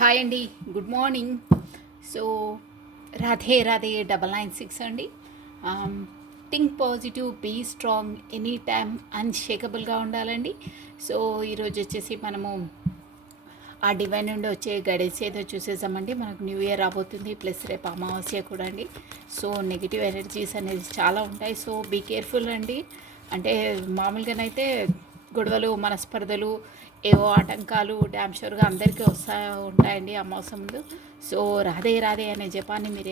Hi అండి, good morning. So Radhe Radhe 996 అండి. Think positive, be strong, any time అన్షేకబుల్గా ఉండాలండి. సో ఈరోజు వచ్చేసి మనము ఆ డివైన్ నుండి వచ్చే గైడెన్స్ ఏదో చూసేసామండి. మనకు న్యూ ఇయర్ రాబోతుంది, ప్లస్ రేపు అమావాస్య కూడా అండి. సో నెగిటివ్ ఎనర్జీస్ అనేది చాలా ఉంటాయి. సో బీ కేర్ఫుల్ అండి. అంటే మామూలుగానైతే గొడవలు, మనస్పర్ధలు, ఏవో ఆటంకాలు డ్యామ్ షూర్గా అందరికీ ఉంటాయండి అమావాస్య ముందు. సో రాధే రాధే అనే జపాన్ని మీరు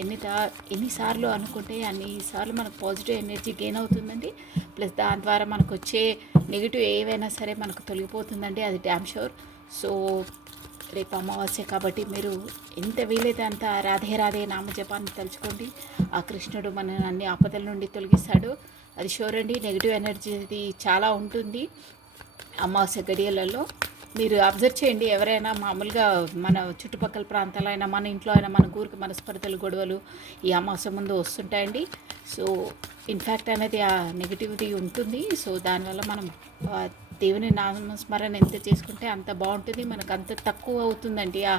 ఎన్నిసార్లు అనుకుంటే అన్నిసార్లు మనకు పాజిటివ్ ఎనర్జీ గెయిన్ అవుతుందండి. ప్లస్ దాని ద్వారా మనకు వచ్చే నెగిటివ్ ఏవైనా సరే మనకు తొలగిపోతుందండి, అది డ్యామ్ షూర్. సో రేపు అమావాస్య కాబట్టి మీరు ఎంత వీలైతే అంత రాధే రాధే నామజపాన్ని తలుచుకోండి. ఆ కృష్ణుడు మన అన్ని ఆపదల నుండి తొలగిస్తాడు, అది షూర్ అండి. నెగిటివ్ ఎనర్జీ చాలా ఉంటుంది అమావాస్య గడియలలో. మీరు అబ్జర్వ్ చేయండి, ఎవరైనా మామూలుగా మన చుట్టుపక్కల ప్రాంతాలైనా, మన ఇంట్లో అయినా, మన ఊరికి మనస్పర్ధలు, గొడవలు ఈ అమావాస్య ముందు వస్తుంటాయండి. సో ఇన్ఫ్యాక్ట్ అనేది ఆ నెగిటివిటీ ఉంటుంది. సో దానివల్ల మనం దేవుని నామస్మరణ ఎంత చేసుకుంటే అంత బాగుంటుంది, మనకు అంత తక్కువ అవుతుందండి ఆ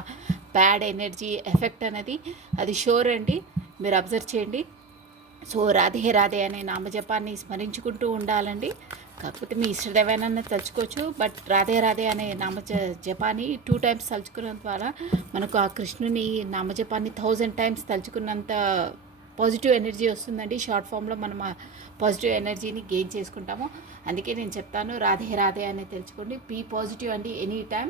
బ్యాడ్ ఎనర్జీ ఎఫెక్ట్ అనేది, అది షూర్ అండి. మీరు అబ్జర్వ్ చేయండి. సో రాధే రాధే అనే నామజపాన్ని స్మరించుకుంటూ ఉండాలండి. కాకపోతే మీ ఇష్టదైవాన్ని తలుచుకోవచ్చు, బట్ రాధే రాధే అనే జపాన్ని 2 టైమ్స్ తలుచుకున్నంత ద్వారా మనకు ఆ కృష్ణుని నామజపాన్ని 1000 టైమ్స్ తలుచుకున్నంత పాజిటివ్ ఎనర్జీ వస్తుందండి. షార్ట్ ఫామ్లో మనం ఆ పాజిటివ్ ఎనర్జీని గెయిన్ చేసుకుంటాము. అందుకే నేను చెప్తాను, రాధే రాధే అనేది తెలుసుకోండి. బీ పాజిటివ్ అండి ఎనీ టైం.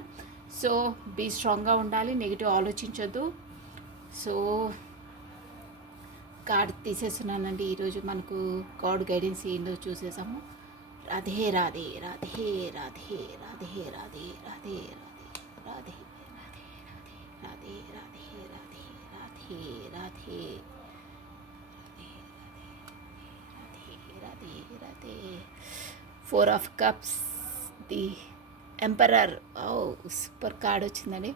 సో బీ స్ట్రాంగ్గా ఉండాలి, నెగిటివ్ ఆలోచించొద్దు. సో కార్డ్ తీసేస్తున్నానండి. ఈరోజు మనకు గాడ్ గైడెన్స్ ఏందో చూసేసాము. Radhe Radhe Radhe Radhe Radhe Radhe Radhe Radhe Radhe Radhe Radhe Radhe Radhe Radhe Radhe. 4 of Cups, the emperor. Oh super card వచ్చిందండి.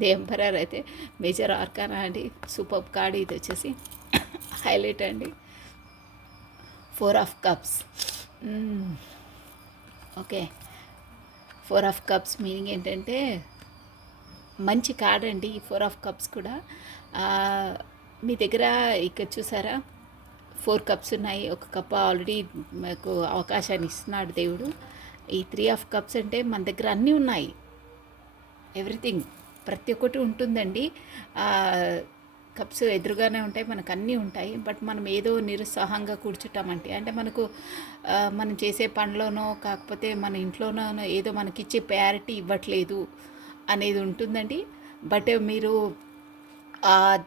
ది ఎంపరర్ అయితే మేజర్ ఆర్కానా అండి, సూపర్ కార్డ్. ఇది వచ్చేసి హైలైట్ అండి. 4 of Cups. Okay, 4 of Cups meaning ఏంటంటే మంచి కార్డ్ అండి. ఈ 4 of Cups కూడా మీ దగ్గర ఇక్కడ చూసారా, 4 కప్స్ ఉన్నాయి. ఒక కప్ ఆల్రెడీ మాకు అవకాశాన్ని ఇస్తున్నాడు దేవుడు. ఈ 3 of Cups అంటే మన దగ్గర అన్నీ ఉన్నాయి, ఎవ్రీథింగ్, ప్రతి ఒక్కటి ఉంటుందండి. కప్స్ ఎదురుగానే ఉంటాయి, మనకు అన్నీ ఉంటాయి. బట్ మనం ఏదో నిరుత్సాహంగా కూర్చుంటామంటే, అంటే మనకు మనం చేసే పనిలోనో కాకపోతే మన ఇంట్లోనో ఏదో మనకిచ్చే ప్రయారిటీ ఇవ్వట్లేదు అనేది ఉంటుందండి. బట్ మీరు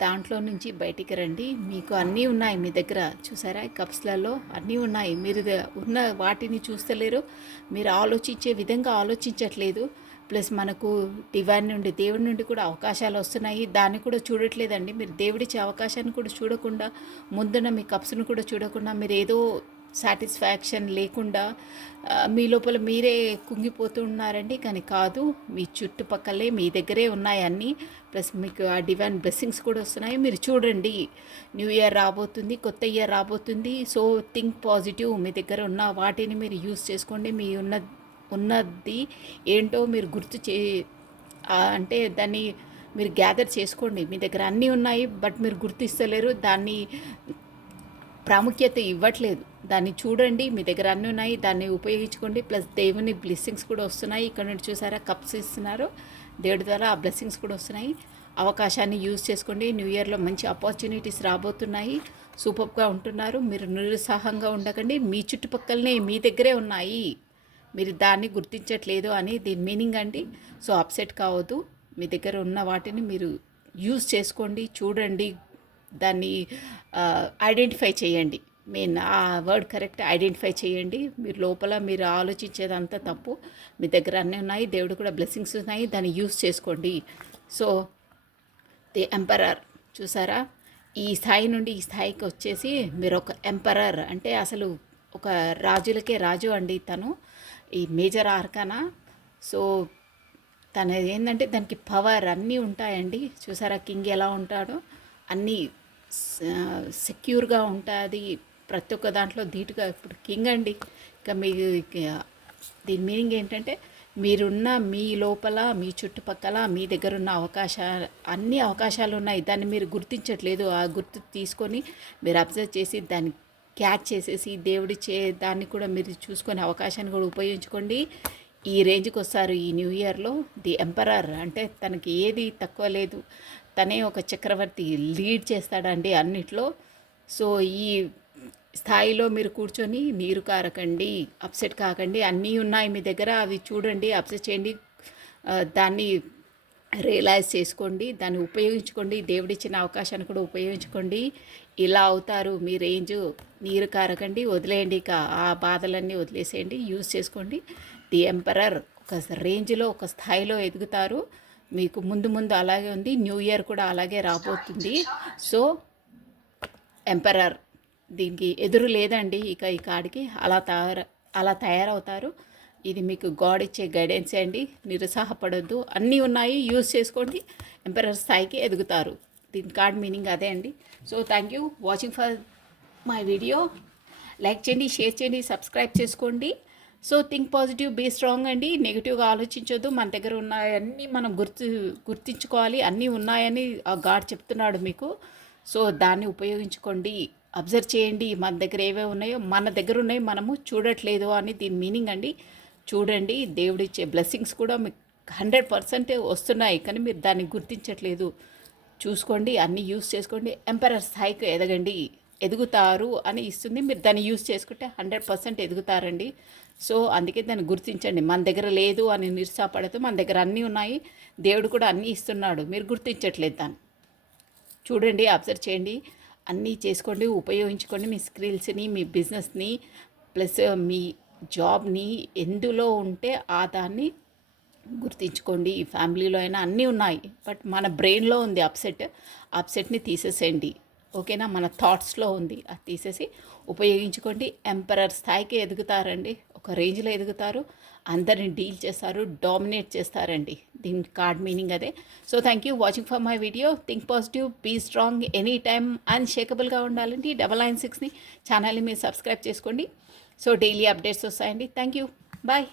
దాంట్లో నుంచి బయటికి రండి. మీకు అన్నీ ఉన్నాయి మీ దగ్గర, చూసారా కప్స్లలో అన్నీ ఉన్నాయి. మీరు ఉన్న వాటిని చూస్తలేరు, మీరు ఆలోచించే విధంగా ఆలోచించట్లేదు. ప్లస్ మనకు డివైన్ నుండి, దేవుడి నుండి కూడా అవకాశాలు వస్తున్నాయి, దాన్ని కూడా చూడట్లేదండి. మీరు దేవుడిచ్చే అవకాశాన్ని కూడా చూడకుండా, ముందున్న మీ కప్స్ను కూడా చూడకుండా, మీరు ఏదో సాటిస్ఫాక్షన్ లేకుండా మీ లోపల మీరే కుంగిపోతూ ఉన్నారండి. కానీ కాదు, మీ చుట్టుపక్కలే మీ దగ్గరే ఉన్నాయి అన్నీ. ప్లస్ మీకు ఆ డివైన్ బ్లెస్సింగ్స్ కూడా వస్తున్నాయి. మీరు చూడండి, న్యూ ఇయర్ రాబోతుంది, కొత్త ఇయర్ రాబోతుంది. So think positive. మీ దగ్గర ఉన్న వాటిని మీరు యూస్ చేసుకోండి. మీ ఉన్నది ఏంటో మీరు అంటే దాన్ని మీరు గ్యాదర్ చేసుకోండి. మీ దగ్గర అన్నీ ఉన్నాయి, బట్ మీరు గుర్తిస్తలేరు, దాన్ని ప్రాముఖ్యత ఇవ్వట్లేదు. దాన్ని చూడండి, మీ దగ్గర అన్నీ ఉన్నాయి, దాన్ని ఉపయోగించుకోండి. ప్లస్ దేవుని బ్లెస్సింగ్స్ కూడా వస్తున్నాయి. ఇక్కడ నుండి చూసారా కప్స్ ఇస్తున్నారు, దేవుడి ద్వారా ఆ బ్లెస్సింగ్స్ కూడా వస్తున్నాయి. అవకాశాన్ని యూజ్ చేసుకోండి. న్యూ ఇయర్లో మంచి ఆపర్చునిటీస్ రాబోతున్నాయి. సూపర్గా ఉంటున్నారు. మీరు నిరుత్సాహంగా ఉండకండి, మీ చుట్టుపక్కలనే మీ దగ్గరే ఉన్నాయి, మీరు దాన్ని గుర్తించట్లేదు అని దీని మీనింగ్ అండి. సో అప్సెట్ కావద్దు, మీ దగ్గర ఉన్న వాటిని మీరు యూజ్ చేసుకోండి, చూడండి, దాన్ని ఐడెంటిఫై చేయండి. మెయిన్ ఆ వర్డ్ కరెక్ట్, ఐడెంటిఫై చేయండి. మీరు లోపల మీరు ఆలోచించేదంతా తప్పు, మీ దగ్గర అన్నీ ఉన్నాయి, దేవుడు కూడా బ్లెస్సింగ్స్ ఉన్నాయి, దాన్ని యూజ్ చేసుకోండి. సో ది ఎంపరర్ చూసారా, ఈ స్థాయి నుండి ఈ స్థాయికి వచ్చేసి మీరు ఒక ఎంపరర్ అంటే అసలు ఒక రాజులకే రాజు అండి తను, ఈ మేజర్ ఆర్కానా. సో తన ఏంటంటే దానికి పవర్ అన్నీ ఉంటాయండి. చూసారా కింగ్ ఎలా ఉంటాడో, అన్నీ సెక్యూర్గా ఉంటుంది ప్రతి ఒక్క దాంట్లో ధీటుగా. ఇప్పుడు కింగ్ అండి, ఇక మీ దీని మీనింగ్ ఏంటంటే మీరున్న మీ లోపల మీ చుట్టుపక్కల మీ దగ్గర ఉన్న అన్ని అవకాశాలు ఉన్నాయి. దాన్ని మీరు గుర్తించట్లేదు. ఆ గుర్తు తీసుకొని మీరు అబ్జర్వ్ చేసి దాన్ని క్యాచ్ చేసేసి దేవుడిచ్చే దాన్ని కూడా మీరు చూసుకునే అవకాశాన్ని కూడా ఉపయోగించుకోండి. ఈ రేంజ్కి వస్తారు ఈ న్యూ ఇయర్లో. ది ఎంపరర్ అంటే తనకి ఏది తక్కువ లేదు, తనే ఒక చక్రవర్తి, లీడ్ చేస్తాడండి అన్నిట్లో. సో ఈ స్థాయిలో మీరు కూర్చొని నీరు కారకండి, అప్సెట్ కాకండి. అన్నీ ఉన్నాయి మీ దగ్గర, అవి చూడండి, అప్సెట్ చేయండి, దాన్ని రియలైజ్ చేసుకోండి, దాన్ని ఉపయోగించుకోండి, దేవుడిచ్చిన అవకాశాన్ని కూడా ఉపయోగించుకోండి. ఇలా అవుతారు మీ రేంజ్. నీరు కారకండి, వదిలేయండి, ఇక ఆ బాధలన్నీ వదిలేసేయండి, యూజ్ చేసుకోండి. ది ఎంపరర్ ఒక రేంజ్లో ఒక స్థాయిలో ఎదుగుతారు. మీకు ముందు ముందు అలాగే ఉంది, న్యూ ఇయర్ కూడా అలాగే రాబోతుంది. సో ఎంపరర్ దీనికి ఎదురు లేదండి ఇక ఈ కార్డుకి. అలా తయారవుతారు. ఇది మీకు గాడ్ ఇచ్చే గైడెన్స్ అండి. నిరుత్సాహపడొద్దు, అన్నీ ఉన్నాయి, యూజ్ చేసుకోండి, ఎంపరర్ స్థాయికి ఎదుగుతారు. దీని కార్డ్ మీనింగ్ అదే అండి. So thank you watching for my video. Like చేయండి, షేర్ చేయండి, సబ్స్క్రైబ్ చేసుకోండి. So think positive, be strong అండి. నెగిటివ్గా ఆలోచించొద్దు. మన దగ్గర ఉన్నాయన్నీ మనం గుర్తించుకోవాలి. అన్నీ ఉన్నాయని ఆ గాడ్ చెప్తున్నాడు మీకు. సో దాన్ని ఉపయోగించుకోండి, అబ్జర్వ్ చేయండి. మన దగ్గర ఏవే ఉన్నాయో, మన దగ్గర ఉన్నాయి, మనము చూడట్లేదు అని దీని మీనింగ్ అండి. చూడండి, దేవుడిచ్చే బ్లెస్సింగ్స్ కూడా మీకు 100% వస్తున్నాయి, కానీ మీరు దాన్ని గుర్తించట్లేదు. చూసుకోండి, అన్నీ యూస్ చేసుకోండి, ఎంపరర్ స్థాయికి ఎదుగుతారు అని ఇస్తుంది. మీరు దాన్ని యూస్ చేసుకుంటే 100% ఎదుగుతారండి. సో అందుకే దాన్ని గుర్తించండి. మన దగ్గర లేదు అని నిరుత్సాహపడదు, మన దగ్గర అన్నీ ఉన్నాయి, దేవుడు కూడా అన్నీ ఇస్తున్నాడు, మీరు గుర్తించట్లేదు దాన్ని. చూడండి, అబ్జర్వ్ చేయండి, అన్నీ చేసుకోండి, ఉపయోగించుకోండి. మీ స్కిల్స్ని, మీ బిజినెస్ని, ప్లస్ మీ జాబ్ని, ఎందులో ఉంటే ఆ దాన్ని గుర్తించుకోండి. ఫ్యామిలీలో అయినా అన్నీ ఉన్నాయి, బట్ మన బ్రెయిన్లో ఉంది అప్సెట్ని తీసేసేయండి. ఓకేనా, మన థాట్స్లో ఉంది, అది తీసేసి ఉపయోగించుకోండి. ఎంపరర్ స్థాయికి ఎదుగుతారండి, ఒక రేంజ్లో ఎదుగుతారు, అందరిని డీల్ చేస్తారు, డామినేట్ చేస్తారండి. దీని కార్డ్ మీనింగ్ అదే. So thank you watching for my video. Think positive, be strong, any time అన్షేకబుల్గా ఉండాలండి. 996ని ఛానల్ని మీరు సబ్స్క్రైబ్ చేసుకోండి. సో డైలీ అప్డేట్స్ వస్తాయండి. Thank you, bye.